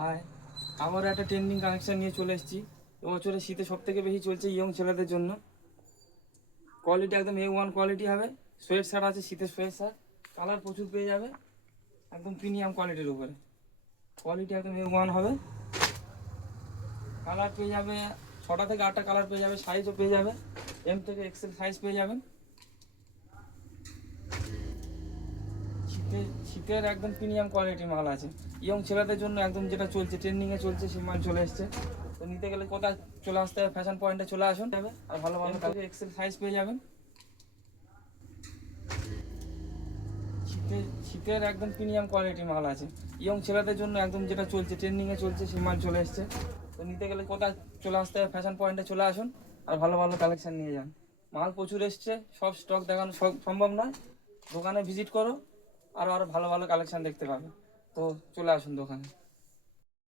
High, আবারও একটা trending connection নিয়ে চলে এসেছি। এবছরে শীতে সব থেকে বেশি চলছে ইয়ং ছেলেদের জন্য। কোয়ালিটি একদম A1 কোয়ালিটি হবে। সোয়েট শার্ট আছে, শীতের সোয়েট শার্ট, কালার প্রচুর পেয়ে যাবে, একদম প্রিমিয়াম কোয়ালিটির উপরে। কোয়ালিটি একদম A1 হবে। কালার পেয়ে যাবে 6টা থেকে 8টা কালার পেয়ে যাবে, সাইজও পেয়ে যাবে, M থেকে XL সাইজ পেয়ে যাবেন। শীতের একদম প্রিমিয়াম কোয়ালিটির মাল আছে ইয়ং ছেলেদের জন্য, একদম যেটা চলছে ট্রেন্ডিংয়ে চলছে সেই মাল চলে এসছে। তো নিতে গেলে কোথায় চলে আসতে হবে? ফ্যাশন পয়েন্টে চলে আসুন যাবে, আর ভালো ভালো কালার XL সাইজ পেয়ে যাবেন। শীতের একদম প্রিমিয়াম কোয়ালিটির মাল আছে ইয়ং ছেলেদের জন্য, একদম যেটা চলছে ট্রেন্ডিংয়ে চলছে সেই মাল চলে এসছে। তো নিতে গেলে কোথায় চলে আসতে হবে? ফ্যাশন পয়েন্টে চলে আসুন, আর ভালো ভালো কালেকশন নিয়ে যান। মাল প্রচুর এসছে, সব স্টক দেখানো সম্ভব নয়। দোকানে ভিজিট করো, আরও ভালো ভালো কালেকশন দেখতে পাবে। তো চলে আসুন দোকানে।